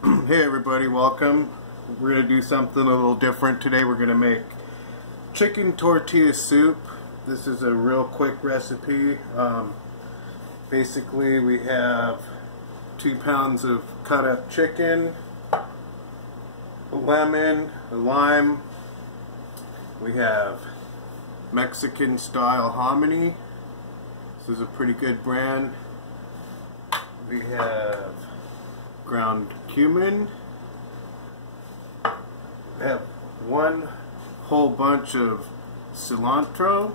Hey everybody, welcome. We're going to do something a little different today. We're going to make chicken tortilla soup. This is a real quick recipe. Basically we have 2 pounds of cut up chicken, a lemon, a lime. We have Mexican style hominy. This is a pretty good brand. We have ground cumin. We have 1 whole bunch of cilantro,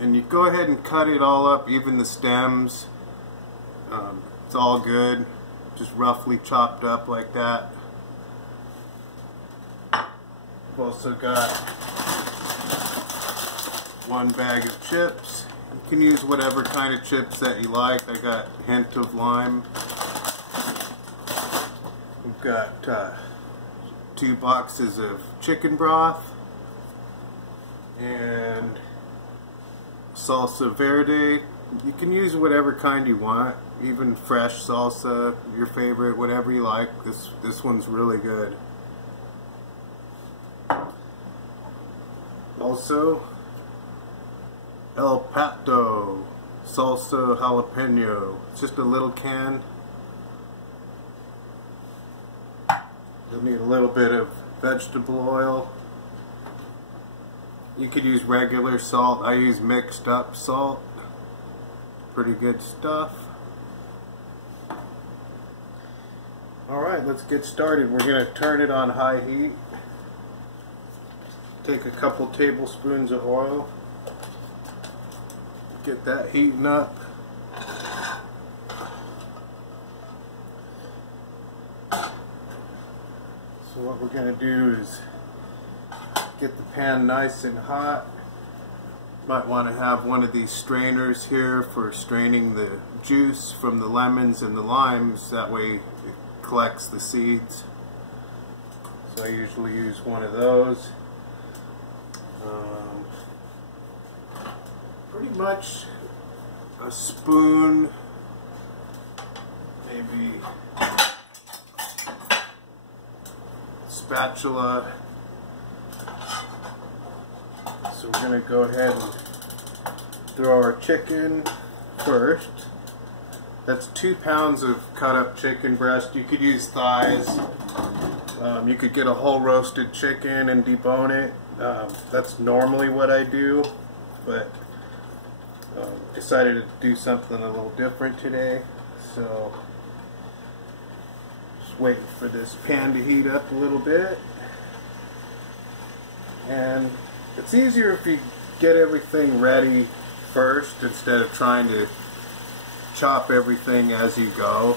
and you go ahead and cut it all up, even the stems. It's all good, just roughly chopped up like that. We've also got 1 bag of chips. You can use whatever kind of chips that you like. I got a hint of lime. We've got 2 boxes of chicken broth and salsa verde. You can use whatever kind you want, even fresh salsa, your favorite, whatever you like. This one's really good. Also, El Pato salsa jalapeno. It's just a little can. You'll need a little bit of vegetable oil. You could use regular salt. I use mixed up salt. Pretty good stuff. Alright, let's get started. We're going to turn it on high heat. Take a couple tablespoons of oil. Get that heating up. So what we're going to do is get the pan nice and hot. Might want to have one of these strainers here for straining the juice from the lemons and the limes. That way it collects the seeds. So I usually use one of those. Pretty much a spoon, maybe spatula. So we're going to go ahead and throw our chicken first. That's 2 pounds of cut up chicken breast. You could use thighs. You could get a whole roasted chicken and debone it. That's normally what I do, but decided to do something a little different today. So just waiting for this pan to heat up a little bit. And it's easier if you get everything ready first instead of trying to chop everything as you go.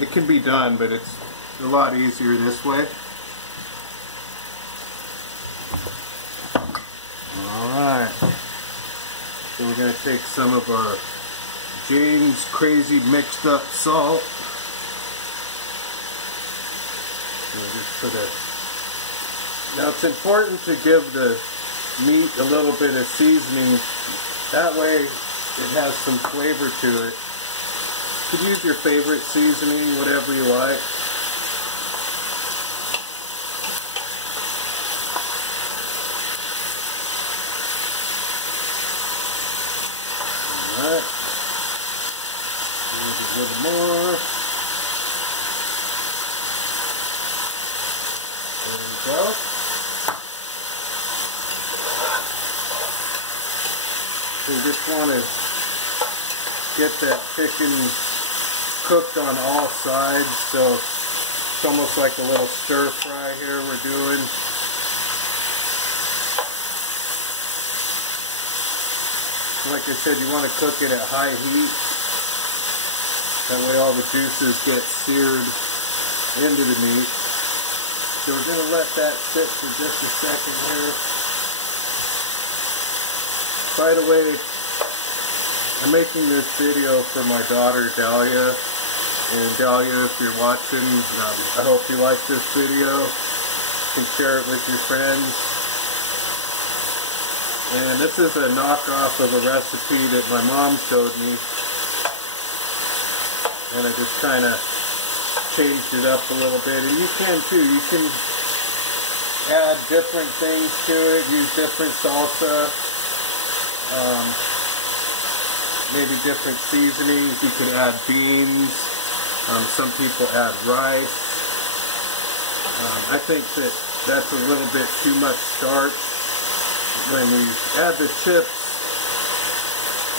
It can be done, but it's a lot easier this way. Alright, so we're going to take some of our James Crazy mixed up salt. Now it's important to give the meat a little bit of seasoning. That way it has some flavor to it. You can use your favorite seasoning, whatever you like. Alright. Maybe a little more. There we go. So you just want to get that chicken cooked on all sides, so it's almost like a little stir fry here we're doing. Like I said, you want to cook it at high heat. That way all the juices get seared into the meat. So we're going to let that sit for just a second here. By the way, I'm making this video for my daughter Dahlia. And Dahlia, if you're watching, I hope you like this video. You can share it with your friends. And this is a knockoff of a recipe that my mom showed me. And I just kind of changed it up a little bit, and you can too. You can add different things to it, use different salsa, maybe different seasonings. You can add beans. Some people add rice. I think that that's a little bit too much starch. When you add the chips,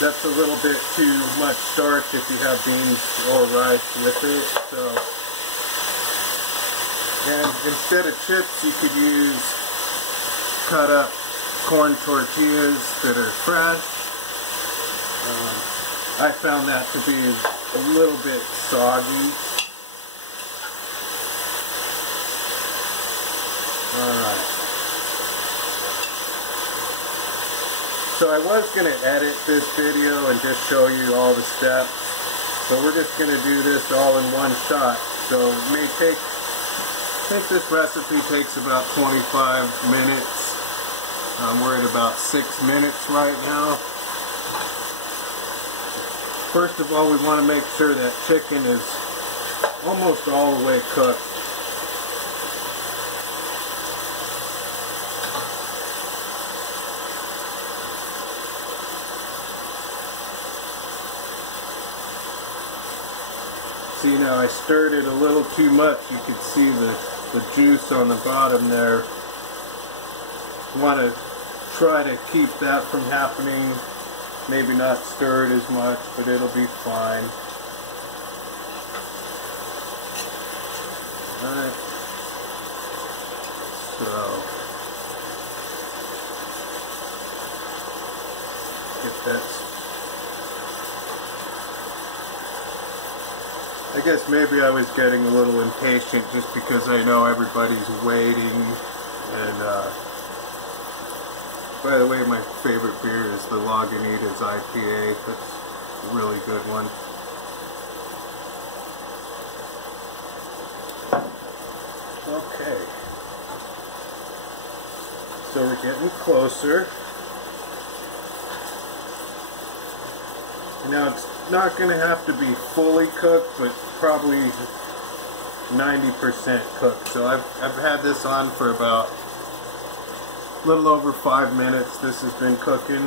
that's a little bit too much starch if you have beans or rice with it. So, and instead of chips, you could use cut up corn tortillas that are fresh. I found that to be a little bit soggy. Alright. So I was going to edit this video and just show you all the steps, but we're just going to do this all in one shot. So it may take, I think this recipe takes about 25 minutes. We're at about 6 minutes right now. First of all, we want to make sure that chicken is almost all the way cooked. See, now I stirred it a little too much. You can see the juice on the bottom there. Want to try to keep that from happening. Maybe not stir it as much, but it'll be fine. Alright. So, get that. I guess maybe I was getting a little impatient just because I know everybody's waiting. And by the way, my favorite beer is the Lagunitas IPA. That's a really good one. Okay. So we're getting closer. Now it's not going to have to be fully cooked, but probably 90% cooked. So I've had this on for about a little over 5 minutes. This has been cooking.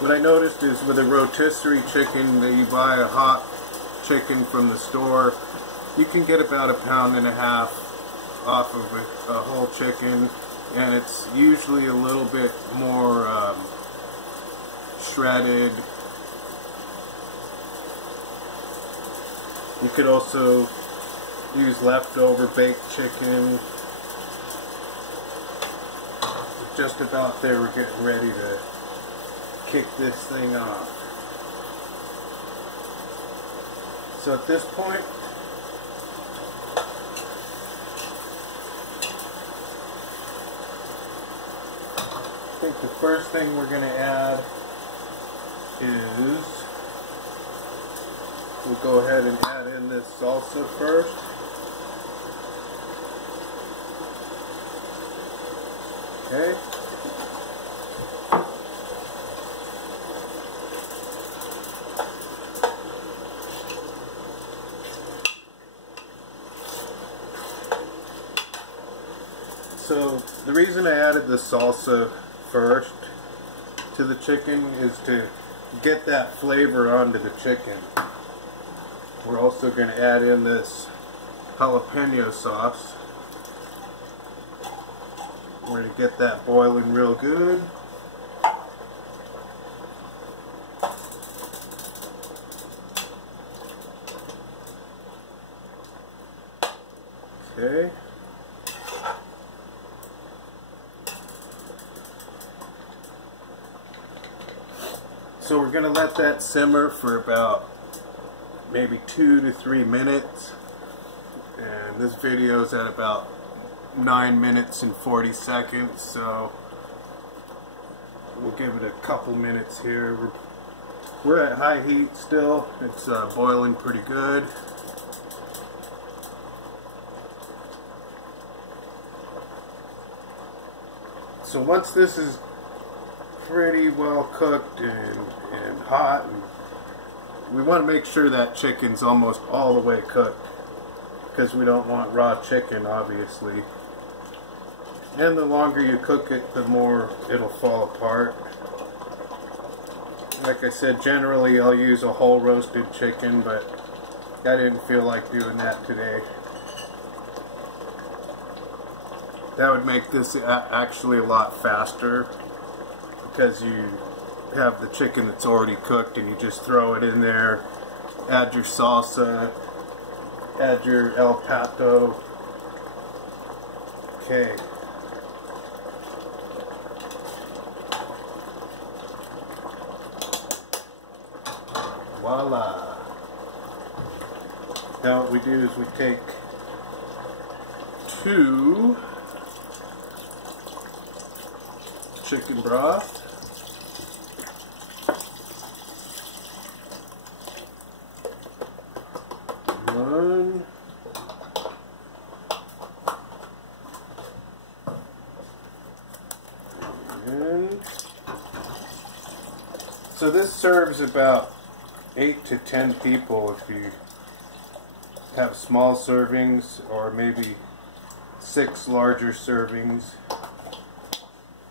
What I noticed is with a rotisserie chicken that you buy a hot chicken from the store, you can get about 1.5 pounds off of a whole chicken, and it's usually a little bit more shredded. You could also use leftover baked chicken. Just about there, we're getting ready to kick this thing off. So at this point, I think the first thing we're going to add is, we'll go ahead and add in this salsa first. Okay. So the reason I added the salsa first to the chicken is to get that flavor onto the chicken. We're also going to add in this jalapeno sauce. We're going to get that boiling real good. Okay. So we're going to let that simmer for about maybe 2 to 3 minutes. And this video is at about 9 minutes and 40 seconds, so we'll give it a couple minutes here. We're at high heat still. It's boiling pretty good. So once this is pretty well cooked and hot and we want to make sure that chicken's almost all the way cooked, because we don't want raw chicken, obviously. And the longer you cook it, the more it'll fall apart. Like I said, generally I'll use a whole roasted chicken, but I didn't feel like doing that today. That would make this actually a lot faster, because you have the chicken that's already cooked and you just throw it in there, add your salsa, add your El Pato. Okay. Voila. Now what we do is we take 2 chicken broth, one, and so this serves about 8 to 10 people if you have small servings, or maybe 6 larger servings.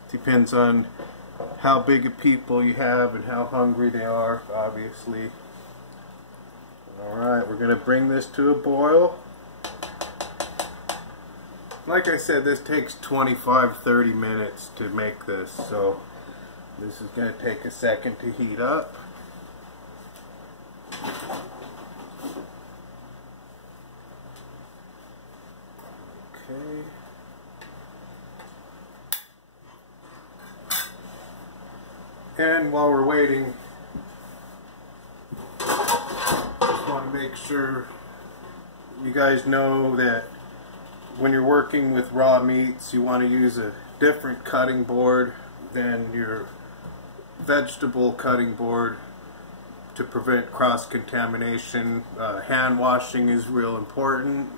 Depends on how big a people you have and how hungry they are, obviously. Alright, we're going to bring this to a boil. Like I said, this takes 25-30 minutes to make this, so this is going to take a second to heat up. Okay. And while we're waiting, just want to make sure you guys know that when you're working with raw meats, you want to use a different cutting board than your vegetable cutting board to prevent cross-contamination. Hand washing is real important.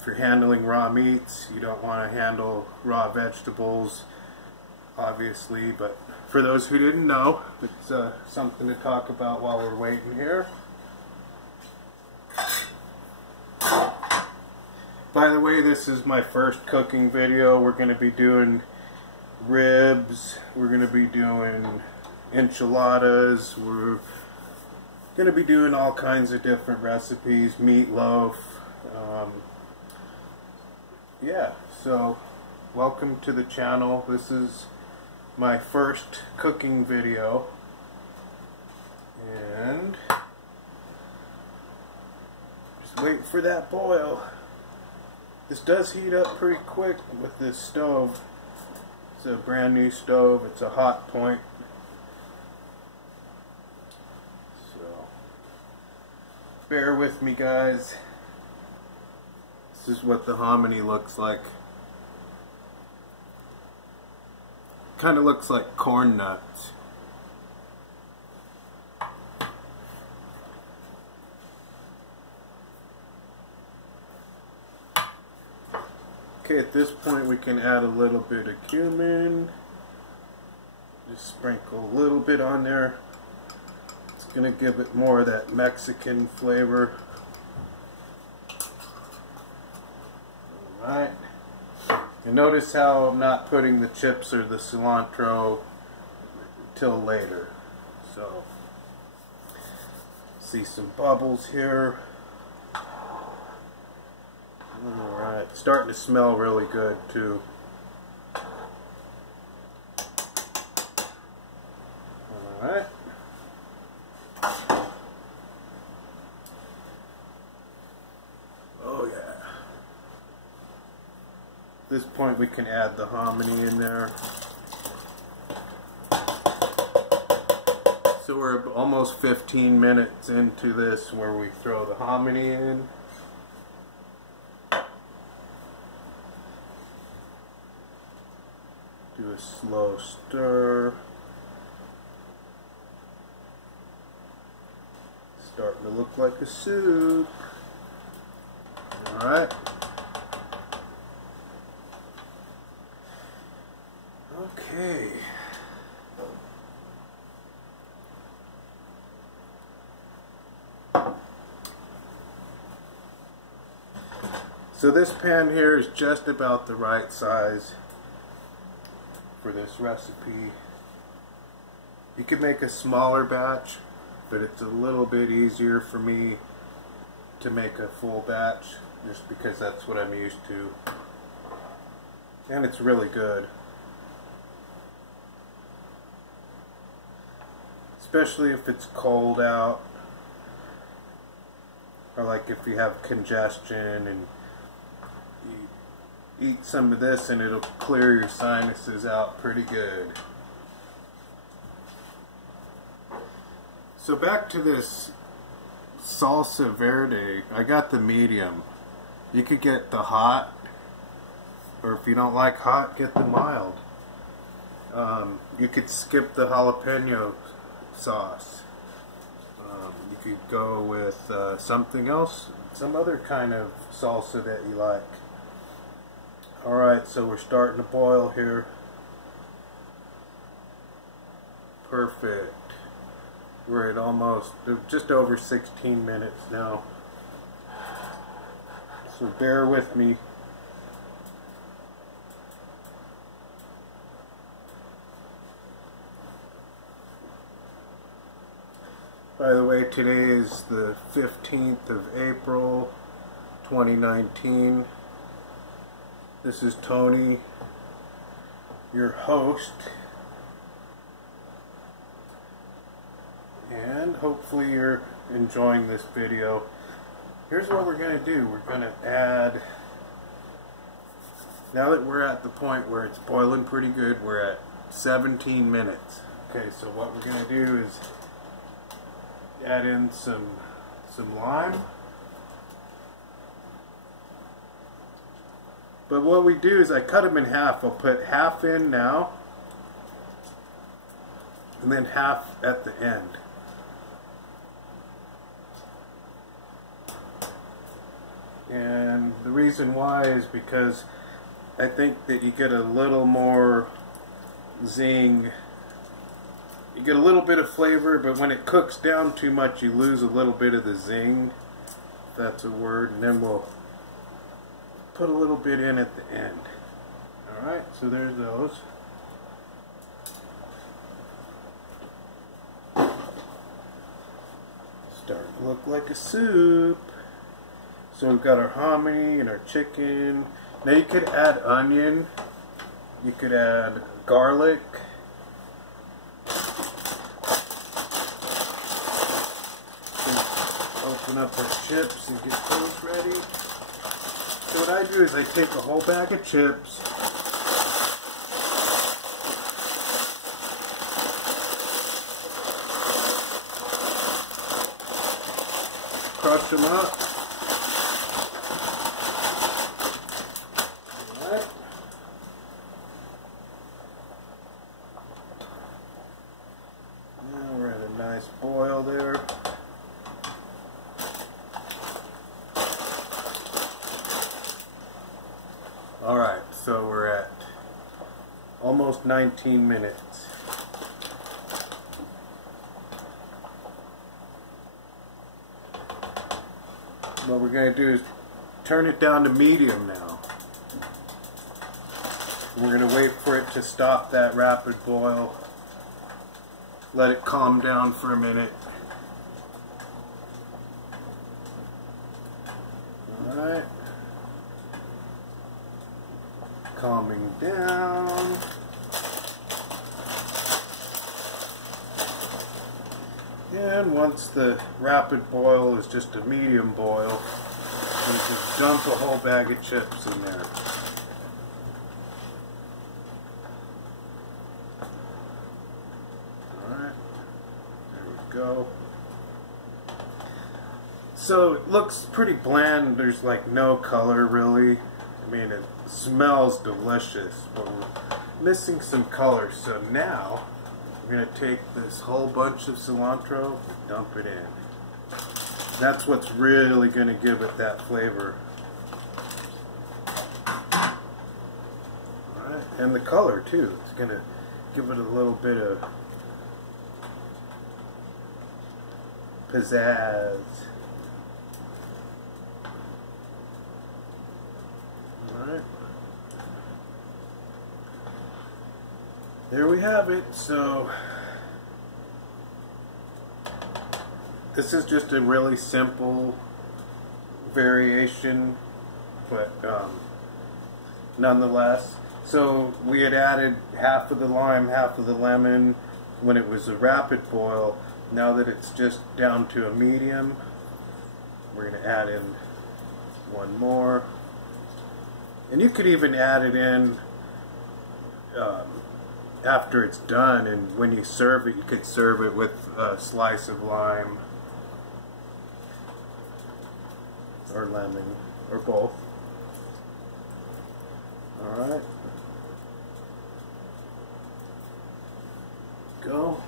If you're handling raw meats, you don't want to handle raw vegetables, obviously, but for those who didn't know, it's something to talk about while we're waiting here. By the way, this is my first cooking video. We're going to be doing ribs, we're going to be doing enchiladas, we're going to be doing all kinds of different recipes, meatloaf. Yeah, so welcome to the channel. This is my first cooking video, and just wait for that boil. This does heat up pretty quick with this stove. It's a brand new stove. It's a hot point. So bear with me, guys. This is what the hominy looks like. Kind of looks like corn nuts. Okay, at this point we can add a little bit of cumin. Just sprinkle a little bit on there. It's going to give it more of that Mexican flavor. Alright. And notice how I'm not putting the chips or the cilantro till later. So, see some bubbles here. Alright, it's starting to smell really good too. Alright. Oh yeah. At this point we can add the hominy in there. So we're almost 15 minutes into this where we throw the hominy in. Do a slow stir. Starting to look like a soup. Alright. Okay. So this pan here is just about the right size for this recipe. You could make a smaller batch, but it's a little bit easier for me to make a full batch just because that's what I'm used to. And it's really good. Especially if it's cold out, or like if you have congestion and you eat some of this and it'll clear your sinuses out pretty good. So back to this salsa verde, I got the medium. You could get the hot, or if you don't like hot, get the mild. You could skip the jalapeno sauce. You could go with something else, some other kind of salsa that you like. Alright, so we're starting to boil here. Perfect. We're at almost, just over 16 minutes now. So bear with me. By the way, today is the 15th of April, 2019. This is Tony, your host. And hopefully you're enjoying this video. Here's what we're going to do. We're going to add, now that we're at the point where it's boiling pretty good, we're at 17 minutes. Okay, so what we're going to do is add in some lime. But what we do is I cut them in half. I'll put half in now and then half at the end. And the reason why is because I think that you get a little more zing. You get a little bit of flavor, but when it cooks down too much, you lose a little bit of the zing, if that's a word. And then we'll put a little bit in at the end. Alright, so there's those. Starting to look like a soup. So we've got our hominy and our chicken. Now you could add onion. You could add garlic. Open up our chips and get those ready. So what I do is I take a whole bag of chips, crush them up. Alright. Now we're at a nice boil there. Alright, so we're at almost 19 minutes. What we're going to do is turn it down to medium now. We're going to wait for it to stop that rapid boil. Let it calm down for a minute. Alright. Calming down. And once the rapid boil is just a medium boil, we just dump a whole bag of chips in there. Alright, there we go. So it looks pretty bland, there's like no color really. I mean, it smells delicious, but we're missing some color. So now we're going to take this whole bunch of cilantro and dump it in. That's what's really going to give it that flavor. Alright, and the color too. It's going to give it a little bit of pizzazz. there we have it. So this is just a really simple variation, but nonetheless. So we had added half of the lime, half of the lemon when it was a rapid boil. Now that it's just down to a medium, we're going to add in one more. And you could even add it in after it's done, and when you serve it, you could serve it with a slice of lime or lemon or both. Alright. Go.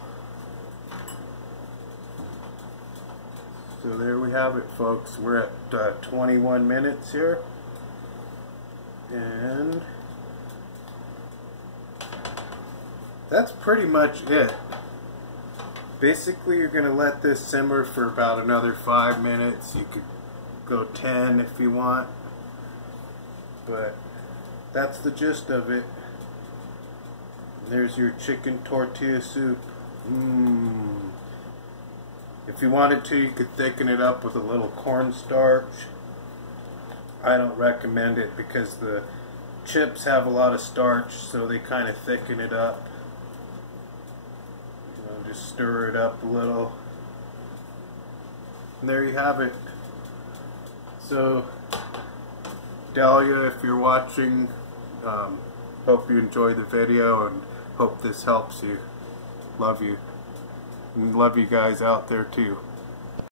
So there we have it, folks. We're at 21 minutes here. And that's pretty much it. Basically, you're going to let this simmer for about another 5 minutes. You could go 10 if you want. But that's the gist of it. There's your chicken tortilla soup. If you wanted to, you could thicken it up with a little cornstarch. I don't recommend it because the chips have a lot of starch, so they kind of thicken it up. You know, just stir it up a little. And there you have it. So, Dahlia, if you're watching, hope you enjoyed the video and hope this helps you. Love you. And love you guys out there too.